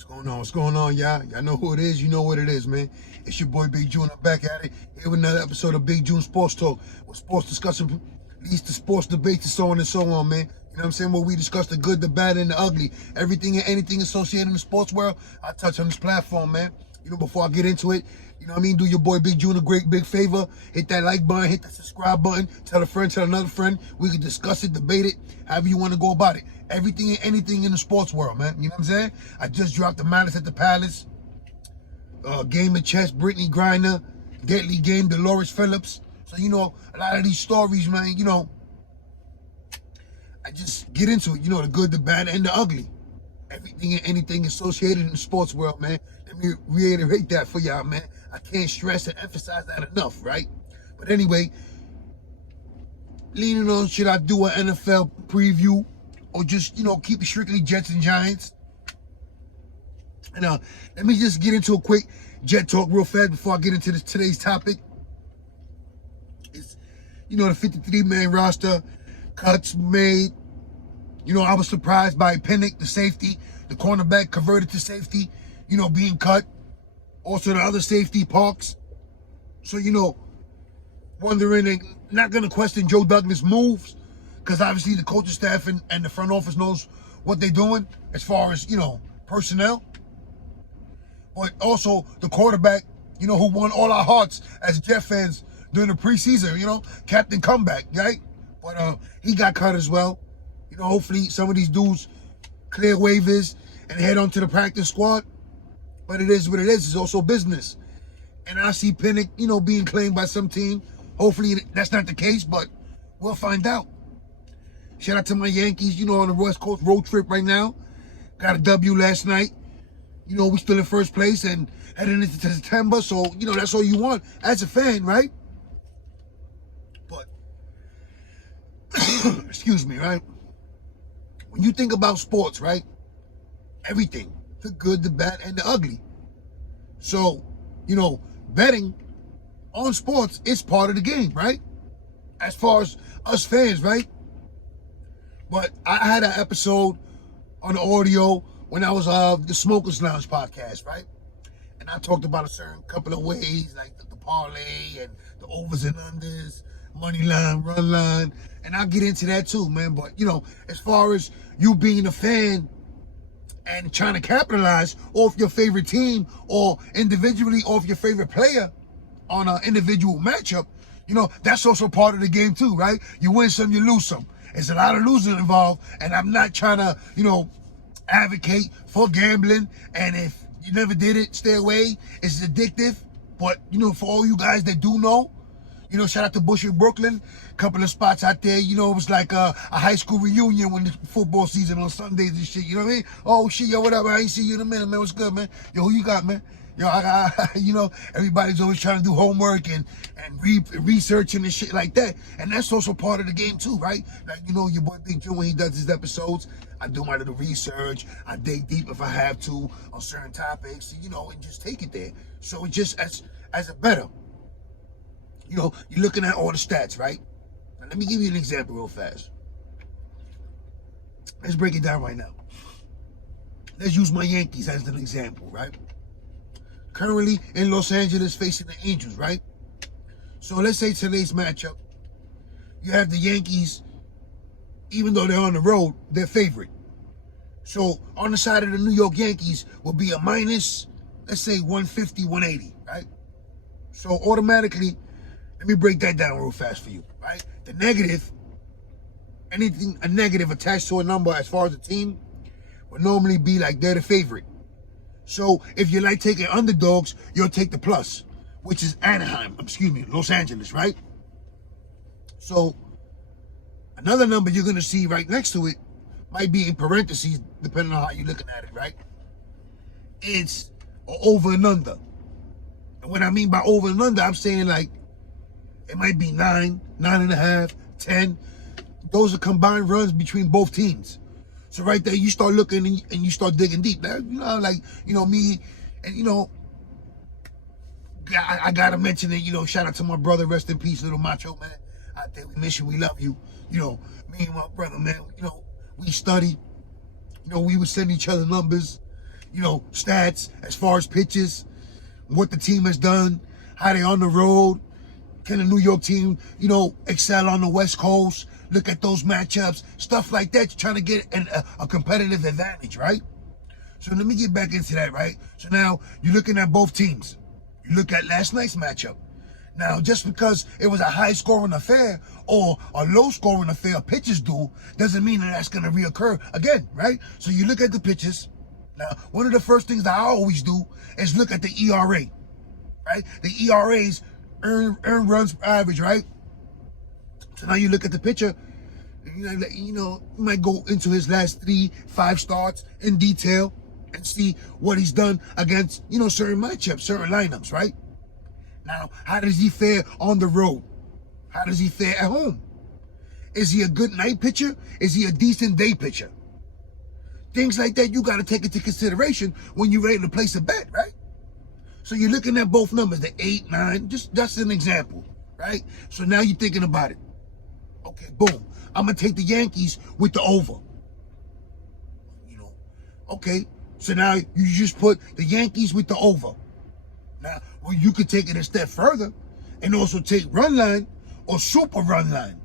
What's going on? What's going on, y'all? Y'all know who it is. You know what it is, man. It's your boy Big June. I'm back at it. Here with another episode of Big June Sports Talk, where sports discussion leads to sports debates and so on and so on, man. You know what I'm saying? Where we discuss the good, the bad, and the ugly. Everything and anything associated in the sports world, I touch on this platform, man. You know, before I get into it, you know what I mean? Do your boy Big June a great big favor. Hit that like button, hit that subscribe button. Tell a friend, tell another friend. We can discuss it, debate it, however you want to go about it. Everything and anything in the sports world, man. You know what I'm saying? I just dropped the Malice at the Palace. Game of chess, Brittany Griner. Deadly Game, Dolores Phillips. So, you know, a lot of these stories, man, you know, I just get into it. You know, the good, the bad, and the ugly. Everything and anything associated in the sports world, man. Let me reiterate that for y'all, man. I can't stress and emphasize that enough, right? But anyway, leaning on, should I do an NFL preview or just, you know, keep it strictly Jets and Giants? And let me just get into a quick Jet talk real fast before I get into today's topic. It's, you know, the 53-man roster, cuts made. You know, I was surprised by Pinnock, the safety, the cornerback converted to safety, you know, being cut. Also the other safety, Parks. So, you know, wondering and not going to question Joe Douglas' moves, because obviously the coaching staff and the front office knows what they're doing as far as, you know, personnel. But also the quarterback, you know, who won all our hearts as Jet fans during the preseason, you know, Captain Comeback, right? But he got cut as well. You know, hopefully some of these dudes clear waivers and head on to the practice squad. But it is what it is. It's also business. And I see Pinnock, you know, being claimed by some team. Hopefully that's not the case, but we'll find out. Shout out to my Yankees, you know, on the West Coast road trip right now. Got a W last night. You know, we still in first place and heading into September. So, you know, that's all you want as a fan, right? But, excuse me, right? When you think about sports, right? Everything, the good, the bad, and the ugly. So, you know, betting on sports is part of the game, right? As far as us fans, right? But I had an episode on the audio when I was the Smokers Lounge podcast, right? And I talked about a certain couple of ways, like the parlay and the overs and unders, money line, run line, and I'll get into that too, man. But, you know, as far as you being a fan and trying to capitalize off your favorite team or individually off your favorite player on an individual matchup, you know, that's also part of the game too, right? You win some, you lose some. There's a lot of losing involved, and I'm not trying to, you know, advocate for gambling. And if you never did it, stay away. It's addictive. But, you know, for all you guys that do know, you know, shout out to Bush in Brooklyn. Couple of spots out there, you know, it was like a high school reunion when the football season on Sundays and shit, you know what I mean? Oh shit, yo, what up? I ain't see you in a minute, man. What's good, man? Yo, who you got, man? Yo, you know, everybody's always trying to do homework and researching and shit like that. And that's also part of the game too, right? Like, you know, your boy Big Joe, when he does his episodes, I do my little research. I dig deep if I have to on certain topics, you know, and just take it there. So it just, as a bettor, you know, you're looking at all the stats, right? Now, let me give you an example real fast. Let's break it down right now. Let's use my Yankees as an example, right? Currently in Los Angeles facing the Angels, right? So let's say today's matchup, you have the Yankees, even though they're on the road, they're favorite. So on the side of the New York Yankees will be a minus, let's say 150, 180, right? So automatically, let me break that down real fast for you, right? The negative, anything a negative attached to a number as far as the team would normally be like they're the favorite. So if you like taking underdogs, you'll take the plus, which is Los Angeles, right? So another number you're going to see right next to it might be in parentheses, depending on how you're looking at it, right? It's over and under. And what I mean by over and under, I'm saying like it might be 9, 9.5, 10. Those are combined runs between both teams. So right there, you start looking and you start digging deep. Now, you know, like, you know, me, and, you know, I got to mention it, you know, shout out to my brother, rest in peace, little Macho, man. Out there, we miss you, we love you. You know, me and my brother, man, you know, we study. You know, we would send each other numbers. stats as far as pitches, what the team has done, how they on the road. Can the New York team, excel on the West Coast? Look at those matchups, stuff like that. You're trying to get a competitive advantage, right? So let me get back into that, right? So now you're looking at both teams. You look at last night's matchup. Now, just because it was a high-scoring affair or a low-scoring affair, a pitcher's duel, doesn't mean that that's going to reoccur again, right? So you look at the pitches. Now, one of the first things that I always do is look at the ERA, right? The ERA's earned runs per average, right? So now you look at the pitcher, you might go into his last 3-5 starts in detail and see what he's done against, certain matchups, certain lineups, right? Now, how does he fare on the road? How does he fare at home? Is he a good night pitcher? Is he a decent day pitcher? Things like that you got to take into consideration when you're ready to place a bet, right? So you're looking at both numbers, the 8, 9, just an example, right? So now you're thinking about it. Okay, boom. I'm going to take the Yankees with the over. Okay, so now you just put the Yankees with the over. Now, well, you could take it a step further and also take run line or super run line.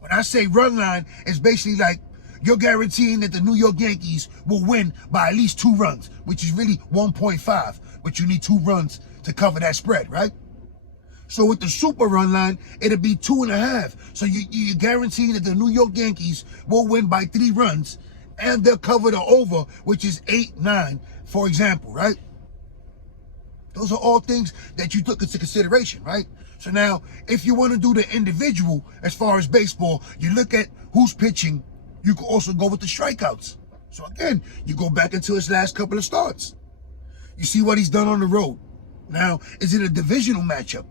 When I say run line, it's basically like you're guaranteeing that the New York Yankees will win by at least 2 runs, which is really 1.5, but you need 2 runs to cover that spread, right? So with the super run line, it'll be 2.5. So you're guaranteeing that the New York Yankees will win by 3 runs, and they'll cover the over, which is 8, 9, for example, right? Those are all things that you took into consideration, right? So now, if you want to do the individual as far as baseball, you look at who's pitching. You can also go with the strikeouts. So again, you go back into his last couple of starts. You see what he's done on the road. Now, is it a divisional matchup?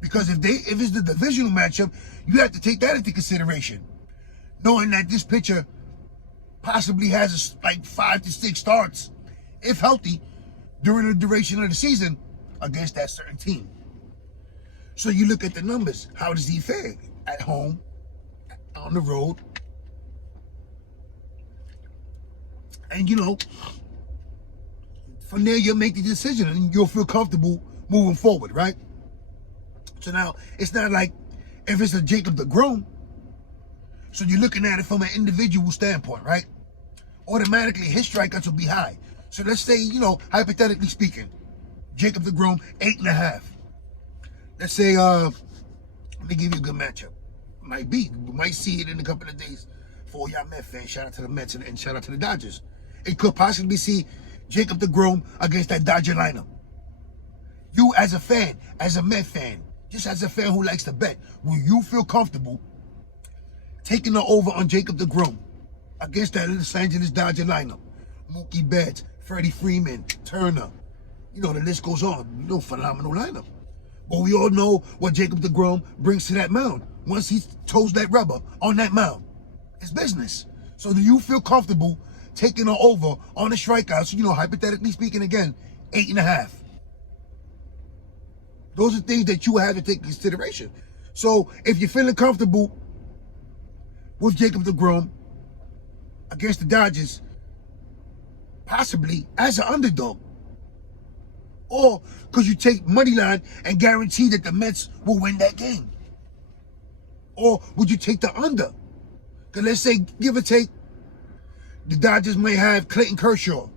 Because if it's the divisional matchup, you have to take that into consideration, knowing that this pitcher possibly has like 5 to 6 starts, if healthy, during the duration of the season against that certain team. So you look at the numbers. How does he fare at home, on the road? And from there you'll make the decision and you'll feel comfortable moving forward, right? So now it's not like if it's a Jacob deGrom. So you're looking at it from an individual standpoint, right? Automatically his strikeouts will be high. So let's say, hypothetically speaking, Jacob deGrom, 8.5. Let's say, let me give you a good matchup. We might see it in a couple of days. For y'all Mets fans, shout out to the Mets and shout out to the Dodgers. It could possibly see Jacob deGrom against that Dodger lineup. You as a fan, as a Met fan, just as a fan who likes to bet, will you feel comfortable taking the over on Jacob deGrom against that Los Angeles Dodger lineup? Mookie Betts, Freddie Freeman, Turner, the list goes on. Phenomenal lineup. But we all know what Jacob deGrom brings to that mound. Once he toes that rubber on that mound, it's business. So do you feel comfortable taking the over on the strikeouts? Hypothetically speaking, again, 8.5. Those are things that you have to take into consideration. So if you're feeling comfortable with Jacob deGrom against the Dodgers, possibly as an underdog, or could you take money line and guarantee that the Mets will win that game? Or would you take the under? Because let's say, give or take, the Dodgers may have Clayton Kershaw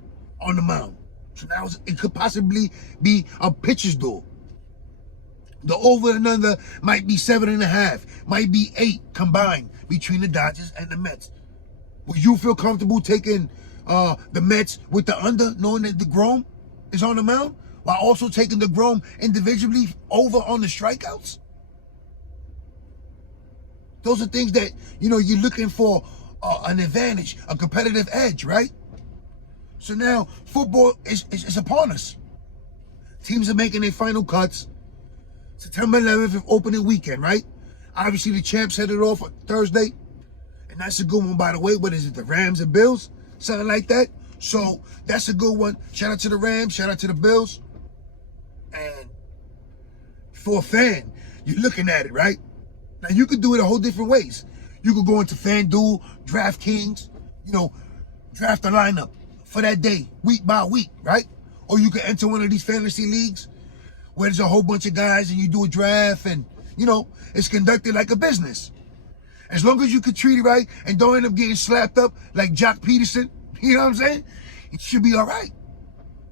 on the mound. So now it could possibly be a pitcher's duel. The over and under might be 7.5, might be 8 combined between the Dodgers and the Mets. Would you feel comfortable taking the Mets with the under, knowing that deGrom is on the mound, while also taking deGrom individually over on the strikeouts? Those are things that, you're looking for an advantage, a competitive edge, right? So now football is upon us. Teams are making their final cuts. September 11th, opening weekend, right? Obviously, the champs headed off on Thursday. And that's a good one, by the way. What is it, the Rams and Bills? Something like that. So that's a good one. Shout out to the Rams. Shout out to the Bills. And for a fan, you're looking at it, right? Now, you could do it a whole different ways. You could go into FanDuel, DraftKings, draft a lineup for that day, week by week, right? Or you can enter one of these fantasy leagues where there's a whole bunch of guys and you do a draft and, you know, it's conducted like a business. As long as you can treat it right and don't end up getting slapped up like Jock Peterson, you know what I'm saying? It should be all right.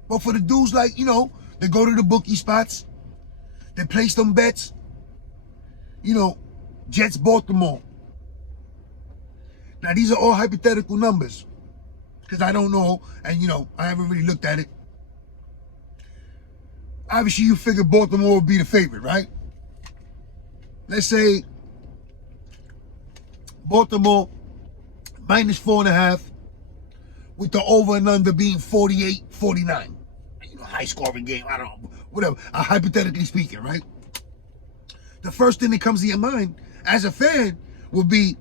But for the dudes like, you know, they go to the bookie spots, they place them bets, you know, Jets, Baltimore. Now, these are all hypothetical numbers because I don't know, and, you know, I haven't really looked at it. Obviously, you figure Baltimore would be the favorite, right? Let's say Baltimore minus 4.5 with the over and under being 48-49. You know, high scoring game, I don't know, whatever. Hypothetically speaking, right? The first thing that comes to your mind as a fan would be,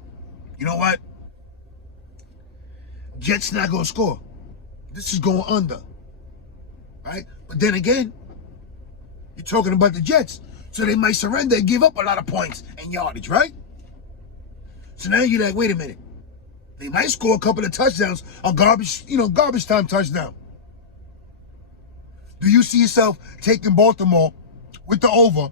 you know what? Jets not going to score. This is going under, right? But then again, you're talking about the Jets, so they might surrender and give up a lot of points and yardage, right? So now you're like, wait a minute. They might score a couple of touchdowns, a garbage time touchdown. Do you see yourself taking Baltimore with the over?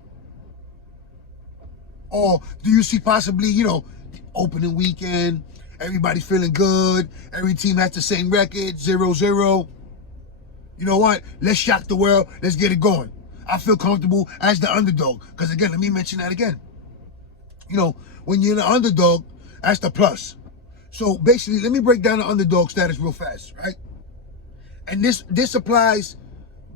Or do you see possibly, you know, opening weekend, everybody's feeling good, every team has the same record, 0-0. You know what? Let's shock the world. Let's get it going. I feel comfortable as the underdog. Because again, let me mention that again. You know, when you're the underdog, that's the plus. So basically, let me break down the underdog status real fast, right? And this applies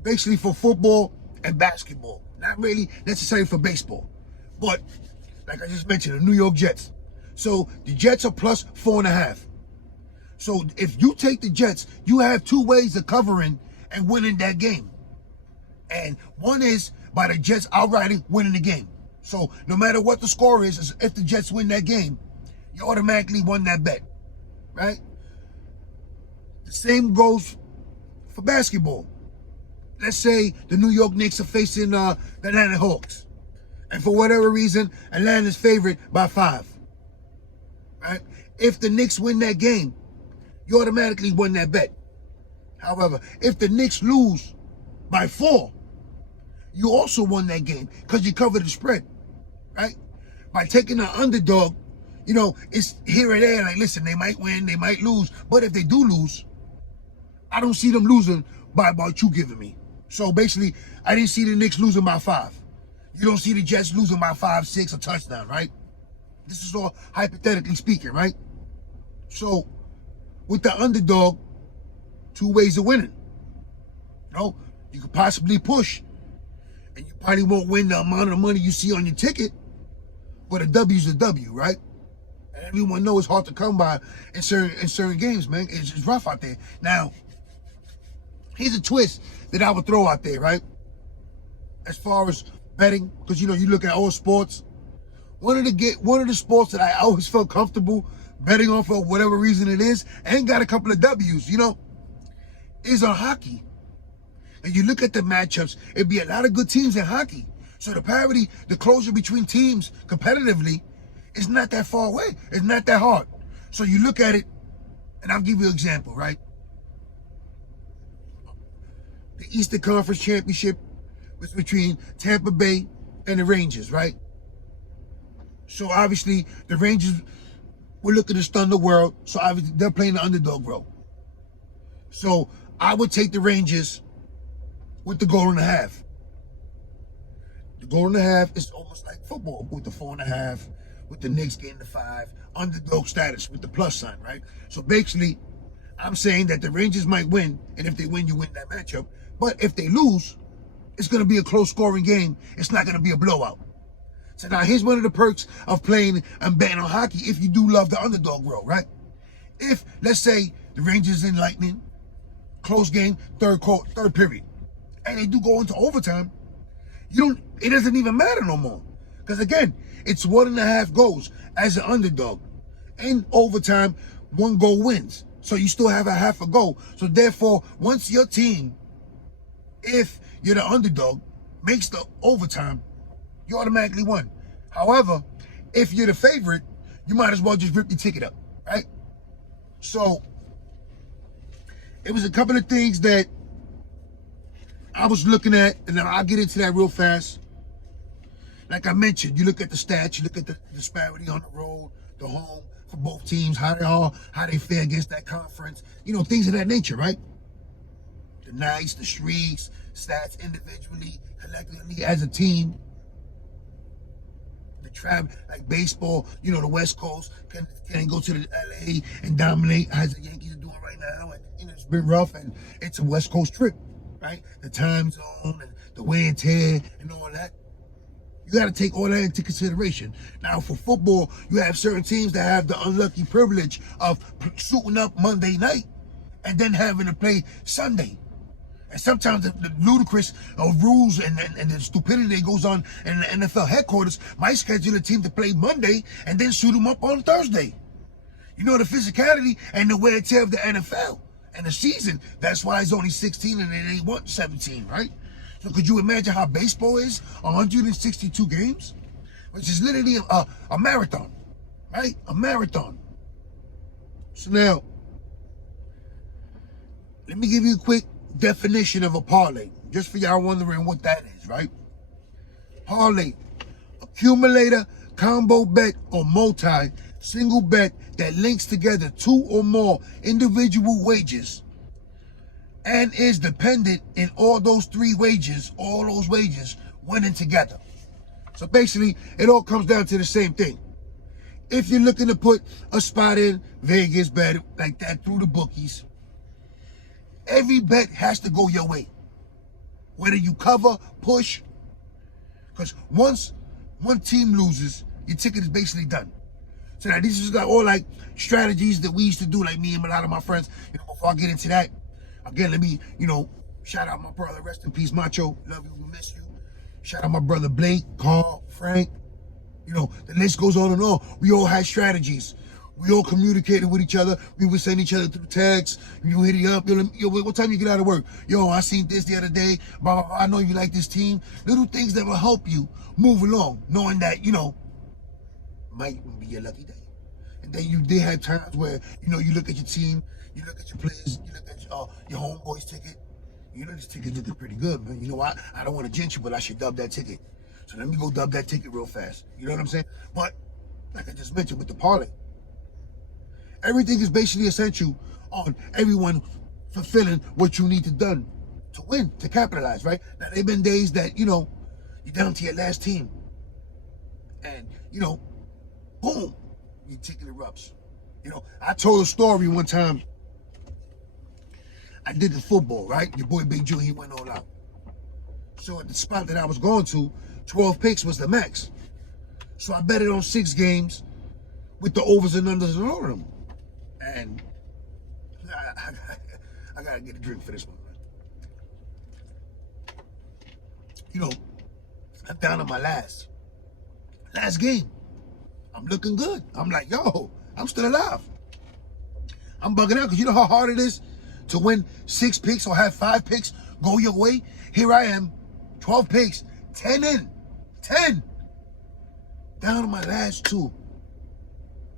basically for football and basketball. Not really necessarily for baseball. But like I just mentioned, the New York Jets. So the Jets are plus 4.5. So if you take the Jets, you have two ways of covering and winning that game. And one is by the Jets outright winning the game. So no matter what the score is, if the Jets win that game, you automatically won that bet, right? The same goes for basketball. Let's say the New York Knicks are facing the Atlanta Hawks. And for whatever reason, Atlanta's favored by 5. Right? If the Knicks win that game, you automatically won that bet. However, if the Knicks lose by 4, you also won that game because you covered the spread, right? By taking the underdog, you know, it's here and there. Like, listen, they might win, they might lose. But if they do lose, I don't see them losing by about you giving me. So basically, I didn't see the Knicks losing by 5. You don't see the Jets losing by 5, 6, a touchdown, right? This is all hypothetically speaking, right? So, with the underdog, 2 ways of winning. You know, you could possibly push, and you probably won't win the amount of money you see on your ticket, but a W's a W, right? And everyone knows it's hard to come by in certain games, man. It's just rough out there. Now, here's a twist that I would throw out there, right? As far as betting, because you know you look at all sports. One of the sports that I always felt comfortable betting on for whatever reason it is, and got a couple of W's, you know, is on hockey. And you look at the matchups, it'd be a lot of good teams in hockey. So the parity, the closure between teams competitively is not that far away. It's not that hard. So you look at it, and I'll give you an example, right? The Eastern Conference Championship was between Tampa Bay and the Rangers, right? So obviously the Rangers were looking to stun the world. So obviously they're playing the underdog role. So I would take the Rangers with the goal and a half. The goal and a half is almost like football with the 4.5, with the Knicks getting the 5, underdog status with the plus sign, right? So basically, I'm saying that the Rangers might win, and if they win, you win that matchup. But if they lose, it's going to be a close scoring game. It's not going to be a blowout. So now here's one of the perks of playing and betting on hockey if you do love the underdog role, right? If, let's say, the Rangers and Lightning, close game, third period, and they do go into overtime, it doesn't even matter no more. Because again, it's 1.5 goals as an underdog. In overtime, 1 goal wins. So you still have a half a goal. So therefore, once your team, if you're the underdog, makes the overtime, you automatically won. However, if you're the favorite, you might as well just rip your ticket up, right? So it was a couple of things that I was looking at, and I'll get into that real fast. Like I mentioned, you look at the stats, you look at the disparity on the road, the home for both teams, how they fare against that conference, things of that nature, right? The nights, the streaks, stats individually, collectively as a team. The travel, like baseball, the West Coast can go to the LA and dominate as the Yankees are doing right now. And it's been rough, and it's a West Coast trip, right? The time zone and the wear and tear and all that. You got to take all that into consideration. Now, for football, you have certain teams that have the unlucky privilege of suiting up Monday night and then having to play Sunday. And sometimes the ludicrous rules and the stupidity that goes on in the NFL headquarters might schedule a team to play Monday and then suit them up on Thursday. The physicality and the wear and tear of the NFL and the season. That's why it's only 16 and it ain't 17, right? So could you imagine how baseball is? 162 games, which is literally a marathon, right? A marathon. So now, let me give you a quick definition of a parlay, just for y'all wondering what that is, right? Parlay, accumulator, combo bet, or single bet that links together two or more individual wagers and is dependent in all those wages winning together. So basically, it all comes down to the same thing. If you're looking to put a spot in Vegas bet like that through the bookies, every bet has to go your way. Whether you cover, push, because once one team loses, your ticket is basically done. So now these is all like strategies that we used to do, like me and a lot of my friends. Before I get into that, again, let me, shout out my brother, rest in peace, Macho. Love you, we miss you. Shout out my brother Blake, Carl, Frank. The list goes on and on. We all had strategies. We all communicated with each other. We would send each other through texts. You hit it up. Yo, what time you get out of work? Yo, I seen this the other day. Blah, blah, blah. I know you like this team. Little things that will help you move along, knowing that, might be your lucky day. And then you did have times where, you look at your team, you look at your players, you look at your homeboy's ticket. This ticket's looking pretty good, man. You know what? I don't want to jinx you, but I should dub that ticket. So let me go dub that ticket real fast. You know what I'm saying? But, like I just mentioned with the parlay, everything is basically essential on everyone fulfilling what you need to done to win, to capitalize, right? Now, there have been days that, you're down to your last team. And, boom, your ticket erupts. I told a story one time. I did the football, right? Your boy Big Jew, he went all out. So at the spot that I was going to, 12 picks was the max. So I bet it on 6 games with the overs and unders and all of them. And I gotta get a drink for this one, man. I'm down to my last game. I'm looking good. I'm like, yo, I'm still alive. I'm bugging out because you know how hard it is to win 6 picks or have 5 picks go your way. Here I am, 12 picks, 10 in, 10. Down to my last 2.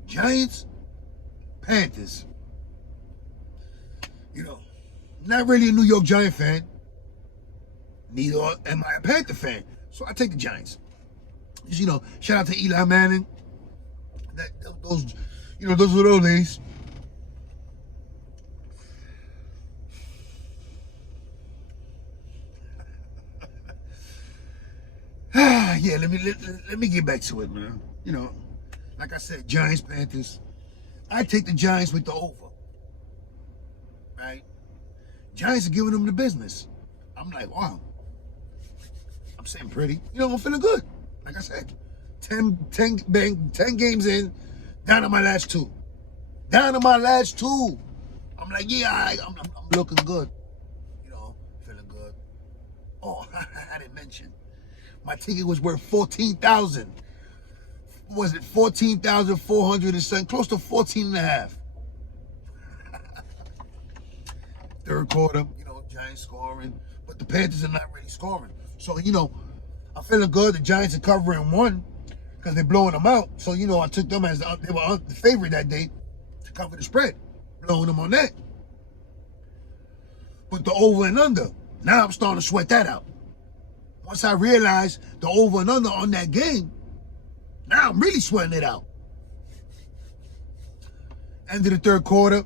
Giants, Panthers. Not really a New York Giant fan. Neither am I a Panther fan. So I take the Giants. Just, shout out to Eli Manning. Those were those days. Yeah, let me get back to it, man. Like I said, Giants, Panthers. I take the Giants with the over. Right? Giants are giving them the business. I'm like, wow. I'm sitting pretty. I'm feeling good. Like I said, 10 games in, down to my last 2. Down to my last 2. I'm like, yeah, I'm looking good. Feeling good. Oh, I didn't mention. My ticket was worth $14,000. Was it 14,400 and something? Close to 14 and a half. Third quarter, Giants scoring, but the Panthers are not really scoring. So, I'm feeling good. The Giants are covering 1 because they're blowing them out. So, I took them as they were the favorite that day to cover the spread, blowing them on that. But the over and under, now I'm starting to sweat that out. Once I realized the over and under on that game, now I'm really sweating it out. End of the third quarter,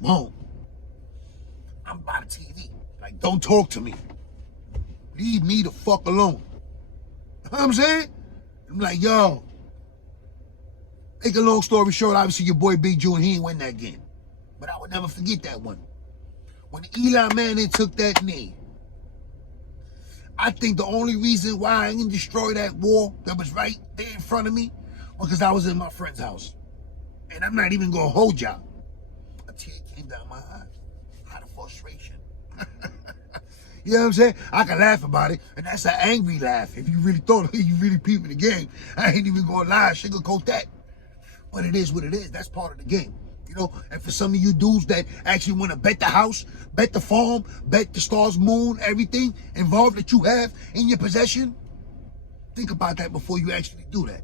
boom. I'm by the TV. Like, don't talk to me. Leave me the fuck alone. You know what I'm saying? I'm like, yo. Make a long story short, obviously your boy Big June, he ain't win that game. But I would never forget that one. When Eli Manning took that knee, I think the only reason why I didn't destroy that wall that was right there in front of me was because I was in my friend's house. And I'm not even gonna hold y'all. A tear came down my eye out of frustration. You know what I'm saying? I can laugh about it, and that's an angry laugh. If you really thought you really peeping the game, I ain't even gonna lie, sugarcoat that. But it is what it is. That's part of the game. You know, and for some of you dudes that actually want to bet the house, bet the farm, bet the stars, moon, everything involved that you have in your possession, think about that before you actually do that.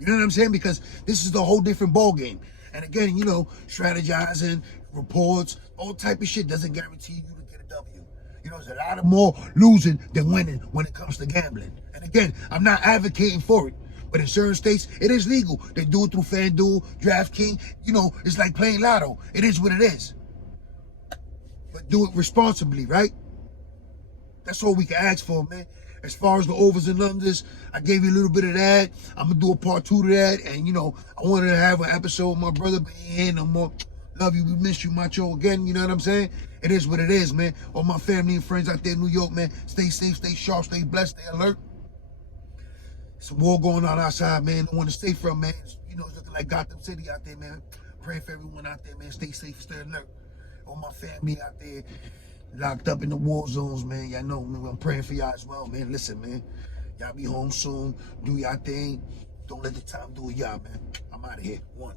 You know what I'm saying? Because this is the whole different ball game. And again, you know, strategizing, reports, all type of shit doesn't guarantee you to get a W. You know, there's a lot of more losing than winning when it comes to gambling. And again, I'm not advocating for it. But in certain states, it is legal. They do it through FanDuel, DraftKings. You know, it's like playing lotto. It is what it is. But do it responsibly, right? That's all we can ask for, man. As far as the overs and unders, I gave you a little bit of that. I'm going to do a part 2 to that. And, you know, I wanted to have an episode with my brother, but he ain't no more. Love you. We miss you, macho, again. You know what I'm saying? It is what it is, man. All my family and friends out there in New York, man. Stay safe, stay sharp, stay blessed, stay alert. Some war going on outside, man. Don't want to stay from, man. You know, it's looking like Gotham City out there, man. Praying for everyone out there, man. Stay safe, stay alert. All my family out there locked up in the war zones, man. Y'all know, man. I'm praying for y'all as well, man. Listen, man. Y'all be home soon. Do y'all thing. Don't let the time do it, y'all, man. I'm out of here. One.